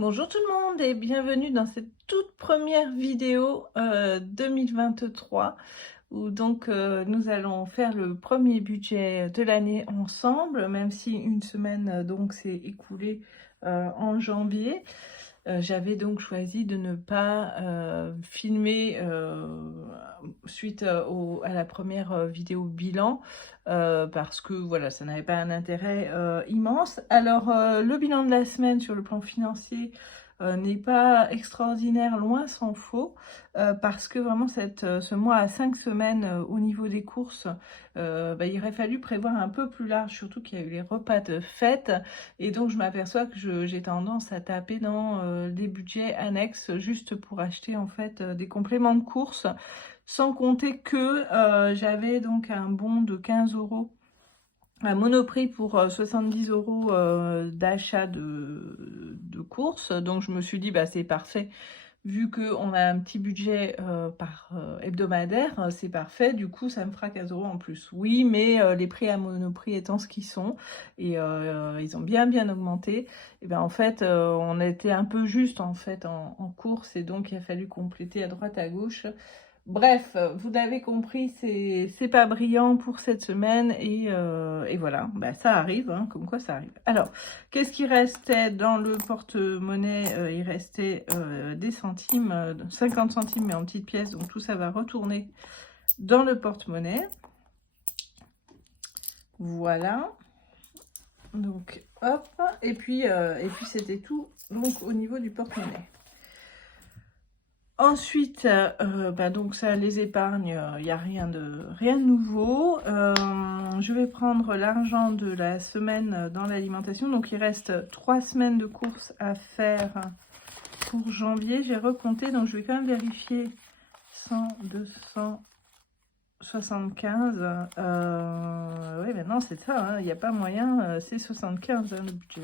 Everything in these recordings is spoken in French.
Bonjour tout le monde et bienvenue dans cette toute première vidéo 2023 où donc nous allons faire le premier budget de l'année ensemble, même si une semaine donc s'est écoulée en janvier. J'avais donc choisi de ne pas filmer suite à la première vidéo bilan parce que voilà, ça n'avait pas un intérêt immense. Alors le bilan de la semaine sur le plan financier n'est pas extraordinaire, loin s'en faut, parce que vraiment ce mois à 5 semaines au niveau des courses, il aurait fallu prévoir un peu plus large, surtout qu'il y a eu les repas de fête. Et donc, je m'aperçois que j'ai tendance à taper dans des budgets annexes juste pour acheter en fait des compléments de course, sans compter que j'avais donc un bon de 15 euros à Monoprix pour 70 euros d'achat de courses. Donc, je me suis dit, bah, c'est parfait. Vu qu'on a un petit budget par hebdomadaire, c'est parfait. Du coup, ça me fera 15 euros en plus. Oui, mais les prix à Monoprix étant ce qu'ils sont, et ils ont bien augmenté, et ben en fait, on a été un peu juste en fait en course, et donc il a fallu compléter à droite à gauche. Bref, vous l'avez compris, c'est pas brillant pour cette semaine et voilà, bah, ça arrive, hein, comme quoi ça arrive. Alors, qu'est-ce qui restait dans le porte-monnaie? Il restait des centimes, 50 centimes mais en petites pièces, donc tout ça va retourner dans le porte-monnaie. Voilà, donc hop, et puis c'était tout donc au niveau du porte-monnaie. Ensuite, donc ça, les épargnes, il n'y a rien de nouveau. Je vais prendre l'argent de la semaine dans l'alimentation. Donc, il reste 3 semaines de courses à faire pour janvier. J'ai recompté, donc je vais quand même vérifier 100, 275. Oui, maintenant c'est ça, hein, il n'y a pas moyen, c'est 75 le budget.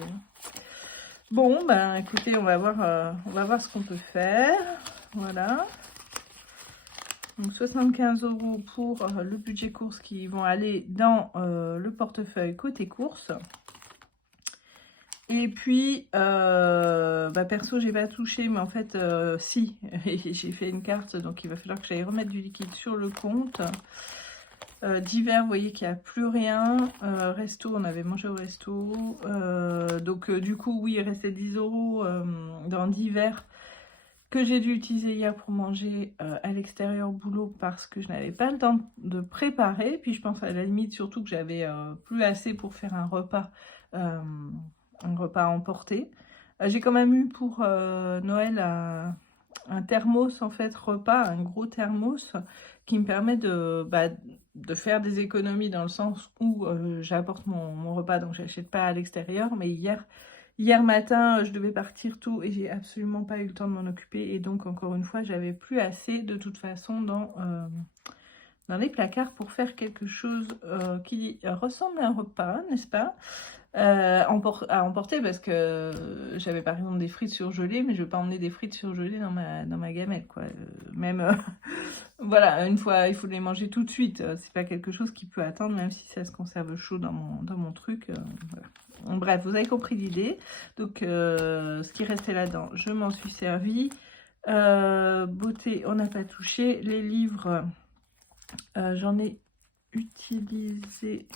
Bon, ben écoutez, on va voir ce qu'on peut faire. Voilà. Donc 75 euros pour le budget course qui vont aller dans le portefeuille côté course. Et puis, perso, j'ai pas touché, mais en fait, si, j'ai fait une carte, donc il va falloir que j'aille remettre du liquide sur le compte. D'hiver, vous voyez qu'il n'y a plus rien. Resto, on avait mangé au resto. Donc, du coup, oui, il restait 10 euros dans d'hiver que j'ai dû utiliser hier pour manger à l'extérieur boulot parce que je n'avais pas le temps de préparer. Puis je pense à la limite surtout que j'avais plus assez pour faire un repas emporté. J'ai quand même eu pour Noël un thermos en fait repas, un gros thermos qui me permet de faire des économies dans le sens où j'apporte mon repas, donc j'achète pas à l'extérieur. Mais hier matin, je devais partir tôt et j'ai absolument pas eu le temps de m'en occuper. Et donc, encore une fois, j'avais plus assez de toute façon dans les placards pour faire quelque chose qui ressemble à un repas, n'est-ce pas? À emporter, parce que j'avais par exemple des frites surgelées, mais je ne veux pas emmener des frites surgelées dans ma gamelle, quoi. Même, voilà, une fois, il faut les manger tout de suite. C'est pas quelque chose qui peut attendre, même si ça se conserve chaud dans mon truc. Voilà. Bref, vous avez compris l'idée. Donc, ce qui restait là-dedans, je m'en suis servi. Beauté, on n'a pas touché. Les livres, j'en ai utilisé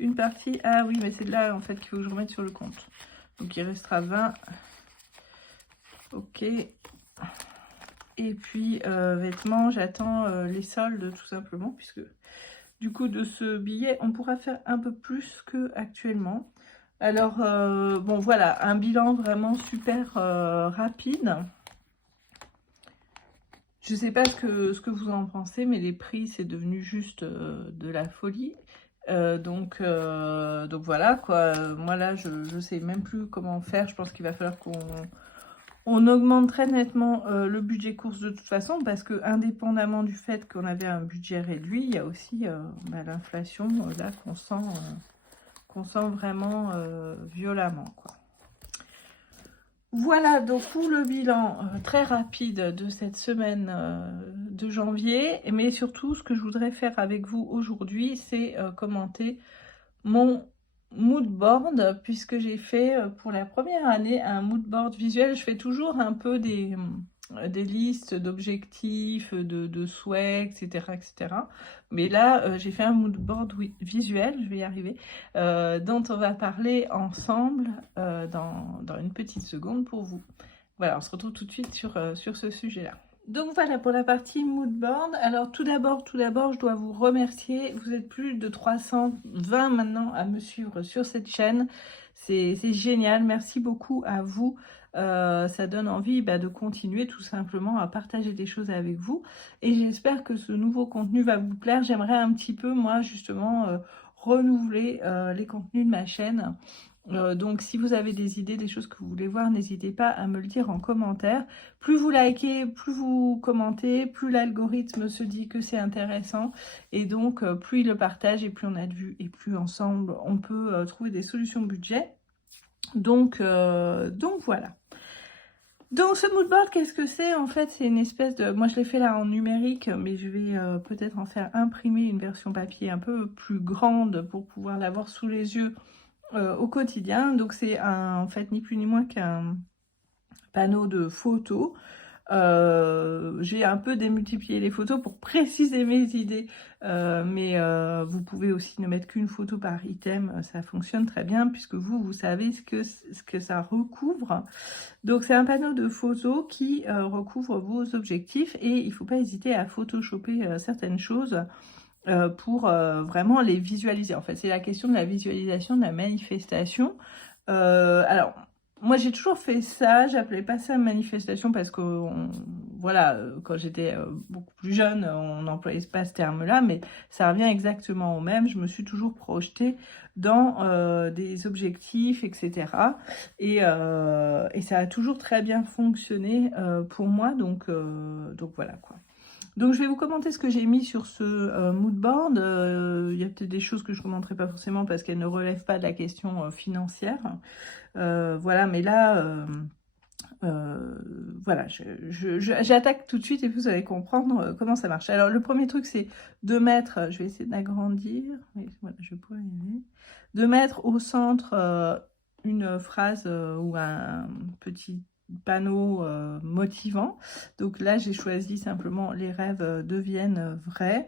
une partie. Ah oui, mais c'est là en fait qu'il faut que je remette sur le compte. Donc, il restera 20. Ok. Et puis, vêtements, j'attends les soldes tout simplement, puisque du coup, de ce billet, on pourra faire un peu plus que actuellement. Alors, bon, voilà, un bilan vraiment super rapide. Je ne sais pas ce que vous en pensez, mais les prix, c'est devenu juste de la folie. Donc voilà, quoi. Moi, là, je ne sais même plus comment faire. Je pense qu'il va falloir qu'on augmente très nettement le budget course de toute façon, parce que indépendamment du fait qu'on avait un budget réduit, il y a aussi l'inflation là qu'on sent vraiment violemment, quoi. Voilà donc pour le bilan très rapide de cette semaine de janvier, mais surtout ce que je voudrais faire avec vous aujourd'hui, c'est commenter mon mood board, puisque j'ai fait pour la première année un mood board visuel. Je fais toujours un peu des listes d'objectifs, de souhaits, etc., etc. Mais là, j'ai fait un mood board visuel, je vais y arriver, dont on va parler ensemble dans une petite seconde pour vous. Voilà, on se retrouve tout de suite sur ce sujet-là. Donc voilà pour la partie mood board. Alors tout d'abord, je dois vous remercier. Vous êtes plus de 320 maintenant à me suivre sur cette chaîne. C'est génial. Merci beaucoup à vous. Ça donne envie de continuer tout simplement à partager des choses avec vous. Et j'espère que ce nouveau contenu va vous plaire. J'aimerais un petit peu, moi, justement, renouveler les contenus de ma chaîne. Donc si vous avez des idées, des choses que vous voulez voir, n'hésitez pas à me le dire en commentaire. Plus vous likez, plus vous commentez, plus l'algorithme se dit que c'est intéressant. Et donc plus il le partage et plus on a de vues et plus ensemble on peut trouver des solutions budget. Donc voilà. Donc ce moodboard, qu'est-ce que c'est? En fait, c'est une espèce de... Moi, je l'ai fait là en numérique, mais je vais peut-être en faire imprimer une version papier un peu plus grande pour pouvoir l'avoir sous les yeux au quotidien. Donc c'est en fait ni plus ni moins qu'un panneau de photos. J'ai un peu démultiplié les photos pour préciser mes idées, mais vous pouvez aussi ne mettre qu'une photo par item, ça fonctionne très bien puisque vous savez ce que ça recouvre. Donc c'est un panneau de photos qui recouvre vos objectifs et il ne faut pas hésiter à photoshopper certaines choses pour vraiment les visualiser. En fait, c'est la question de la visualisation, de la manifestation. Alors, moi, j'ai toujours fait ça. J'appelais pas ça manifestation parce que, voilà, quand j'étais beaucoup plus jeune, on n'employait pas ce terme-là, mais ça revient exactement au même. Je me suis toujours projetée dans des objectifs, etc. Et ça a toujours très bien fonctionné pour moi. Donc voilà, quoi. Donc je vais vous commenter ce que j'ai mis sur ce mood board. Il y a peut-être des choses que je ne commenterai pas forcément parce qu'elles ne relèvent pas de la question financière. Voilà, mais là, voilà, j'attaque tout de suite et vous allez comprendre comment ça marche. Alors le premier truc, c'est de mettre, je vais essayer d'agrandir, voilà, je pourrais y aller, de mettre au centre une phrase ou un petit panneau motivant. Donc là, j'ai choisi simplement les rêves deviennent vrais.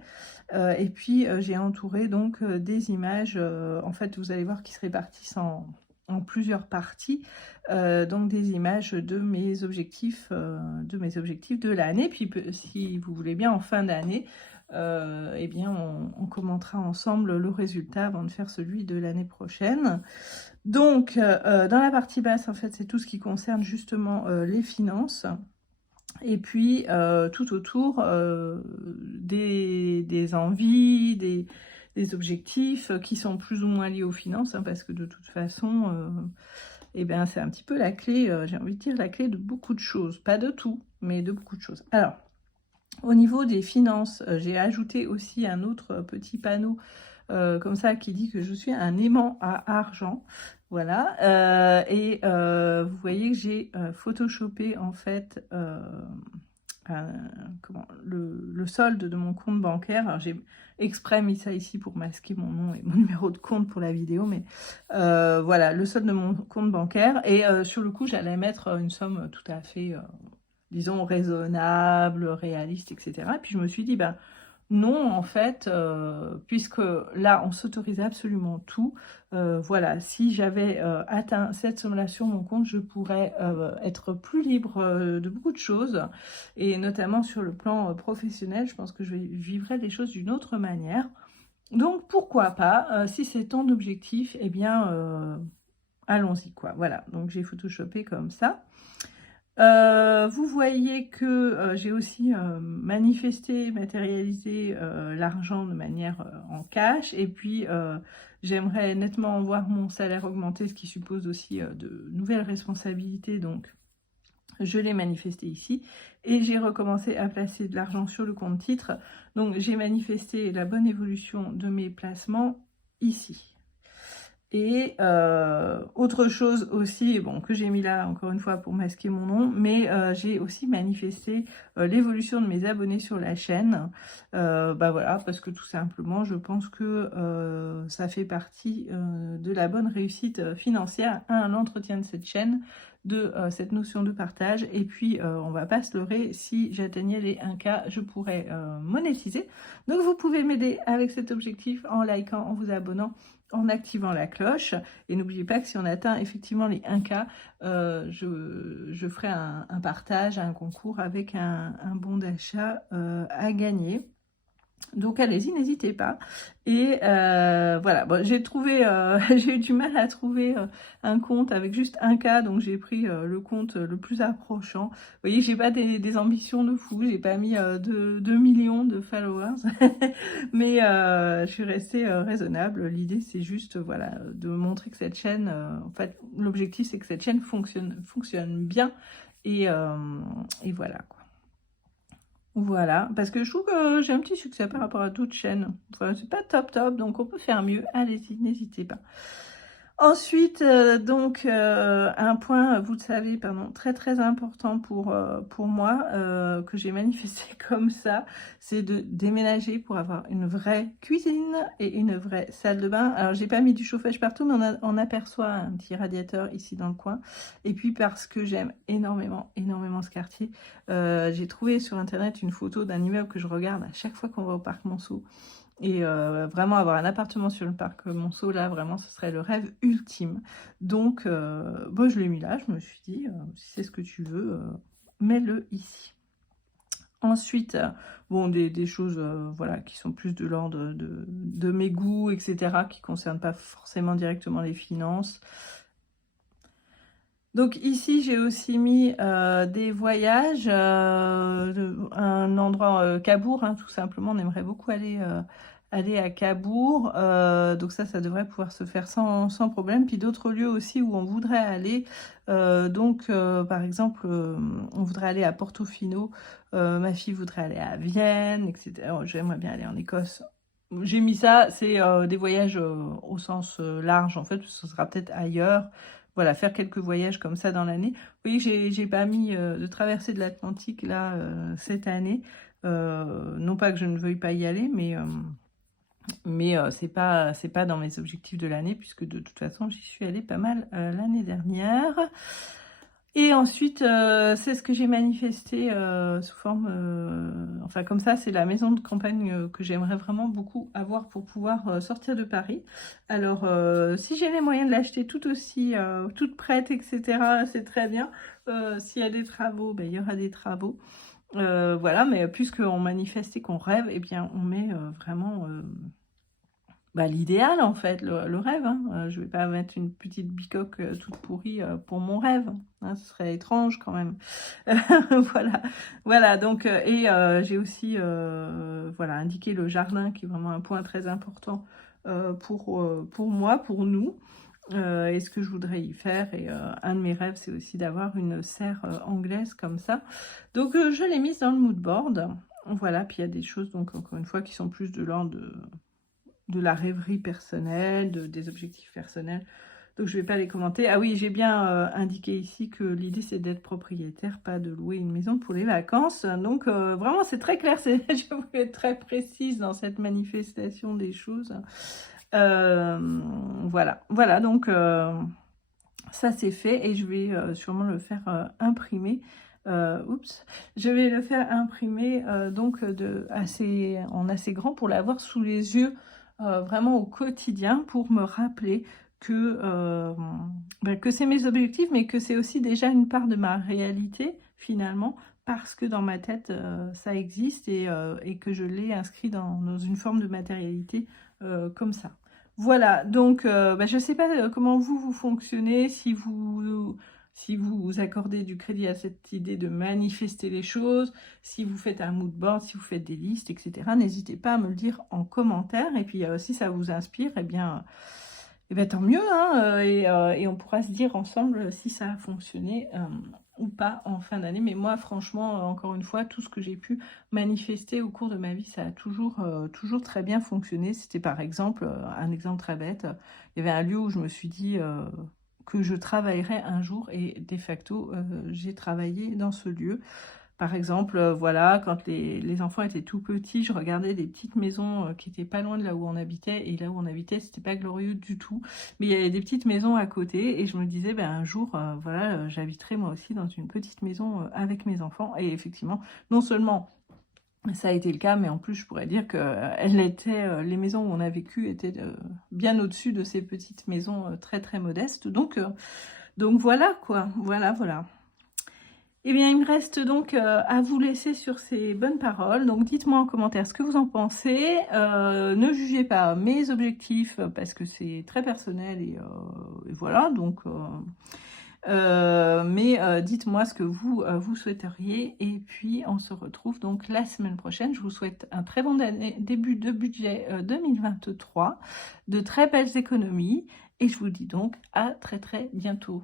Et puis, j'ai entouré donc des images. En fait, vous allez voir qui se répartissent en plusieurs parties. Donc des images de mes objectifs de l'année. Puis, si vous voulez bien, en fin d'année, eh bien, on commentera ensemble le résultat avant de faire celui de l'année prochaine. Donc, dans la partie basse, en fait, c'est tout ce qui concerne justement les finances. Et puis, tout autour, des envies, des objectifs qui sont plus ou moins liés aux finances, hein, parce que de toute façon, eh bien, c'est un petit peu la clé, j'ai envie de dire, la clé de beaucoup de choses. Pas de tout, mais de beaucoup de choses. Alors, au niveau des finances, j'ai ajouté aussi un autre petit panneau comme ça qui dit que je suis un aimant à argent. Voilà. Vous voyez que j'ai photoshopé en fait le solde de mon compte bancaire. Alors j'ai exprès mis ça ici pour masquer mon nom et mon numéro de compte pour la vidéo, mais voilà, le solde de mon compte bancaire. Et sur le coup, j'allais mettre une somme tout à fait disons raisonnable, réaliste, etc. Et puis je me suis dit, ben non, en fait, puisque là, on s'autorise absolument tout. Voilà, si j'avais atteint cette somme-là sur mon compte, je pourrais être plus libre de beaucoup de choses, et notamment sur le plan professionnel, je pense que je vivrais les choses d'une autre manière. Donc, pourquoi pas, si c'est ton objectif, eh bien, allons-y, quoi. Voilà, donc j'ai photoshopé comme ça. Vous voyez que j'ai aussi manifesté, matérialisé l'argent de manière en cash. Et puis, j'aimerais nettement voir mon salaire augmenter, ce qui suppose aussi de nouvelles responsabilités. Donc, je l'ai manifesté ici. Et j'ai recommencé à placer de l'argent sur le compte titre. Donc, j'ai manifesté la bonne évolution de mes placements ici. Et autre chose aussi, bon, que j'ai mis là encore une fois pour masquer mon nom, mais j'ai aussi manifesté l'évolution de mes abonnés sur la chaîne. Bah voilà, parce que tout simplement, je pense que ça fait partie de la bonne réussite financière, l'entretien de cette chaîne, de cette notion de partage. Et puis, on va pas se leurrer, si j'atteignais les 1K, je pourrais monétiser. Donc, vous pouvez m'aider avec cet objectif en likant, en vous abonnant, en activant la cloche. Et n'oubliez pas que si on atteint effectivement les 1K, je ferai un partage, un concours avec un bon d'achat à gagner. Donc allez-y, n'hésitez pas. Et voilà, bon, j'ai trouvé, j'ai eu du mal à trouver un compte avec juste 1K, donc j'ai pris le compte le plus approchant. Vous voyez, j'ai pas des ambitions de fou, j'ai pas mis 2 millions de followers, mais je suis restée raisonnable. L'idée, c'est juste, voilà, de montrer que cette chaîne, en fait, l'objectif, c'est que cette chaîne fonctionne bien, et voilà, quoi. Voilà, parce que je trouve que j'ai un petit succès par rapport à d'autres chaînes. Enfin, c'est pas top top, donc on peut faire mieux. Allez-y, n'hésitez pas. Ensuite, donc, un point, vous le savez, pardon, très très important pour moi, que j'ai manifesté comme ça, c'est de déménager pour avoir une vraie cuisine et une vraie salle de bain. Alors, j'ai pas mis du chauffage partout, mais on aperçoit un petit radiateur ici dans le coin. Et puis, parce que j'aime énormément, énormément ce quartier, j'ai trouvé sur Internet une photo d'un immeuble que je regarde à chaque fois qu'on va au parc Monceau. Et vraiment avoir un appartement sur le parc Monceau, là, vraiment, ce serait le rêve ultime. Donc, bon, je l'ai mis là, je me suis dit, si c'est ce que tu veux, mets-le ici. Ensuite, bon, des choses voilà, qui sont plus de l'ordre de mes goûts, etc., qui ne concernent pas forcément directement les finances. Donc ici, j'ai aussi mis des voyages, un endroit, Cabourg, hein, tout simplement. On aimerait beaucoup aller à Cabourg. Donc ça devrait pouvoir se faire sans problème. Puis d'autres lieux aussi où on voudrait aller. Donc, par exemple, on voudrait aller à Portofino. Ma fille voudrait aller à Vienne, etc. Oh, j'aimerais bien aller en Écosse. J'ai mis ça, c'est des voyages au sens large, en fait, parce que ce sera peut-être ailleurs. Voilà, faire quelques voyages comme ça dans l'année. Oui, j'ai pas mis de traversée de l'Atlantique là cette année. Non pas que je ne veuille pas y aller, mais c'est pas dans mes objectifs de l'année, puisque de toute façon j'y suis allée pas mal l'année dernière. Et ensuite, c'est ce que j'ai manifesté sous forme, enfin comme ça, c'est la maison de campagne que j'aimerais vraiment beaucoup avoir pour pouvoir sortir de Paris. Alors, si j'ai les moyens de l'acheter tout aussi, toute prête, etc., c'est très bien. S'il y a des travaux, ben, il y aura des travaux. Voilà, mais puisqu'on manifeste et qu'on rêve, eh bien, on met vraiment... bah, l'idéal en fait, le rêve, hein. Je vais pas mettre une petite bicoque toute pourrie pour mon rêve, hein, ce serait étrange quand même. Voilà, donc, et j'ai aussi voilà, indiqué le jardin qui est vraiment un point très important pour moi, pour nous, et ce que je voudrais y faire. Et un de mes rêves, c'est aussi d'avoir une serre anglaise comme ça. Donc je l'ai mise dans le mood board. Voilà, puis il y a des choses, donc encore une fois, qui sont plus de l'ordre de la rêverie personnelle, des objectifs personnels. Donc je ne vais pas les commenter. Ah oui, j'ai bien indiqué ici que l'idée c'est d'être propriétaire, pas de louer une maison pour les vacances. Donc vraiment c'est très clair, je voulais être très précise dans cette manifestation des choses. Voilà, donc ça c'est fait, et je vais sûrement le faire imprimer. Je vais le faire imprimer donc en assez grand pour l'avoir sous les yeux vraiment au quotidien, pour me rappeler que c'est mes objectifs, mais que c'est aussi déjà une part de ma réalité finalement, parce que dans ma tête ça existe, et que je l'ai inscrit dans une forme de matérialité comme ça. Voilà, donc je ne sais pas comment vous fonctionnez, si vous accordez du crédit à cette idée de manifester les choses, si vous faites un mood board, si vous faites des listes, etc. N'hésitez pas à me le dire en commentaire. Et puis si ça vous inspire, eh bien et ben tant mieux, hein, et on pourra se dire ensemble si ça a fonctionné ou pas en fin d'année. Mais moi, franchement, encore une fois, tout ce que j'ai pu manifester au cours de ma vie, ça a toujours très bien fonctionné. C'était par exemple, un exemple très bête, il y avait un lieu où je me suis dit que je travaillerais un jour, et de facto, j'ai travaillé dans ce lieu. Par exemple, voilà, quand les enfants étaient tout petits, je regardais des petites maisons qui étaient pas loin de là où on habitait. Et là où on habitait, c'était pas glorieux du tout. Mais il y avait des petites maisons à côté. Et je me disais, ben, un jour, voilà, j'habiterai moi aussi dans une petite maison avec mes enfants. Et effectivement, non seulement ça a été le cas, mais en plus, je pourrais dire que les maisons où on a vécu étaient bien au-dessus de ces petites maisons très, très modestes. Donc voilà, quoi. Voilà, voilà. Eh bien, il me reste donc à vous laisser sur ces bonnes paroles. Donc, dites-moi en commentaire ce que vous en pensez. Ne jugez pas mes objectifs parce que c'est très personnel et voilà. Donc, mais dites-moi ce que vous souhaiteriez. Et puis, on se retrouve donc la semaine prochaine. Je vous souhaite un très bon début de budget 2023, de très belles économies. Et je vous dis donc à très très bientôt.